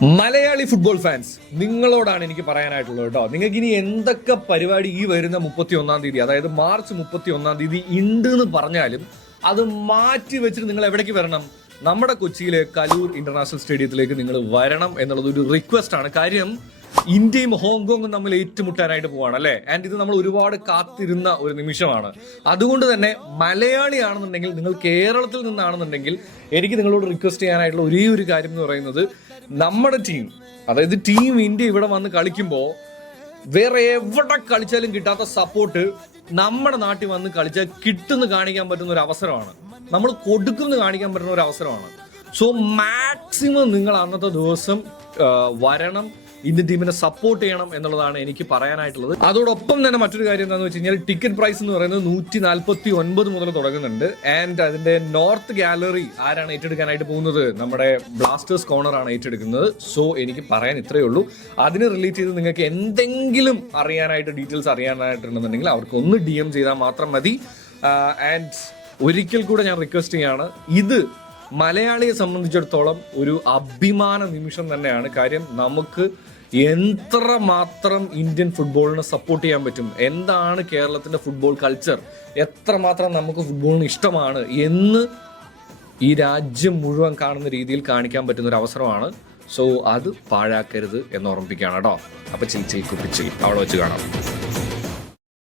Malayali football fans, നിങ്ങളോടാണ് എനിക്ക് പറയാനായിട്ടുള്ളത് കേട്ടോ. നിങ്ങൾക്ക് ഇനി എന്തൊക്കെ പരിപാടി ഈ വരുന്ന 31-ാം തീയതി, അതായത് മാർച്ച് 31-ാം തീയതി ഉണ്ട് എന്ന് പറഞ്ഞാലും അത് മാറ്റി വെച്ചിട്ട് നിങ്ങൾ എവിടേക്ക് വരണം? നമ്മുടെ കൊച്ചിയിലെ കലൂർ ഇന്റർനാഷണൽ സ്റ്റേഡിയത്തിലേക്ക് നിങ്ങൾ വരണം എന്നുള്ളത് ഒരു റിക്വസ്റ്റ് ആണ്. കാര്യം ഇന്ത്യയും ഹോങ്കോങ്ങും തമ്മിൽ ഏറ്റുമുട്ടാനായിട്ട് പോവാണ് അല്ലേ. ആൻഡ് ഇത് നമ്മൾ ഒരുപാട് കാത്തിരുന്ന ഒരു നിമിഷമാണ്. അതുകൊണ്ട് തന്നെ മലയാളിയാണെന്നുണ്ടെങ്കിൽ, നിങ്ങൾ കേരളത്തിൽ നിന്നാണെന്നുണ്ടെങ്കിൽ, എനിക്ക് നിങ്ങളോട് റിക്വസ്റ്റ് ചെയ്യാനായിട്ടുള്ള ഒരേ ഒരു കാര്യം എന്ന് പറയുന്നത്, നമ്മുടെ ടീം, അതായത് ടീം ഇന്ത്യ ഇവിടെ വന്ന് കളിക്കുമ്പോൾ വേറെ എവിടെ കളിച്ചാലും കിട്ടാത്ത സപ്പോർട്ട് നമ്മുടെ നാട്ടിൽ വന്ന് കളിച്ചാൽ കിട്ടുന്ന കാണിക്കാൻ പറ്റുന്ന ഒരു അവസരമാണ്. നമ്മൾ കൊടുക്കുന്ന കാണിക്കാൻ പറ്റുന്ന ഒരു അവസരമാണ്. സോ മാക്സിമം നിങ്ങൾ അന്നത്തെ ദിവസം വരണം, ഇന്ത്യൻ ടീമിനെ സപ്പോർട്ട് ചെയ്യണം എന്നുള്ളതാണ് എനിക്ക് പറയാനായിട്ടുള്ളത്. അതോടൊപ്പം തന്നെ മറ്റൊരു കാര്യം എന്താണെന്ന് വെച്ച് കഴിഞ്ഞാൽ, ടിക്കറ്റ് പ്രൈസ് എന്ന് പറയുന്നത് 149 മുതൽ തുടങ്ങുന്നുണ്ട്. ആൻഡ് അതിന്റെ നോർത്ത് ഗാലറി ആരാണ് ഏറ്റെടുക്കാനായിട്ട് പോകുന്നത്? നമ്മുടെ ബ്ലാസ്റ്റേഴ്സ് കോർണർ ആണ് ഏറ്റെടുക്കുന്നത്. സോ എനിക്ക് പറയാൻ ഇത്രയേ ഉള്ളൂ. അതിന് റിലേറ്റ് ചെയ്ത് നിങ്ങൾക്ക് എന്തെങ്കിലും അറിയാനായിട്ട്, ഡീറ്റെയിൽസ് അറിയാനായിട്ടുണ്ടെന്നുണ്ടെങ്കിൽ അവർക്ക് ഒന്ന് DM ചെയ്താൽ മാത്രം മതി. ആൻഡ് ഒരിക്കൽ കൂടെ ഞാൻ റിക്വസ്റ്റ് ചെയ്യാണ്, ഇത് മലയാളിയെ സംബന്ധിച്ചിടത്തോളം ഒരു അഭിമാന നിമിഷം തന്നെയാണ്. കാര്യം നമുക്ക് എത്രമാത്രം ഇന്ത്യൻ ഫുട്ബോളിനെ സപ്പോർട്ട് ചെയ്യാൻ പറ്റും, എന്താണ് കേരളത്തിന്റെ ഫുട്ബോൾ കൾച്ചർ, എത്രമാത്രം നമുക്ക് ഫുട്ബോളിന് ഇഷ്ടമാണ് എന്ന് ഈ രാജ്യം മുഴുവൻ കാണുന്ന രീതിയിൽ കാണിക്കാൻ പറ്റുന്ന ഒരു അവസരമാണ്. സോ അത് പാഴാക്കരുത് എന്ന് ഓർമ്മിപ്പിക്കുകയാണ് കേട്ടോ. അപ്പൊ ചിൽ കുപ്പിച്ചിൽ അവിടെ വെച്ച് കാണാം.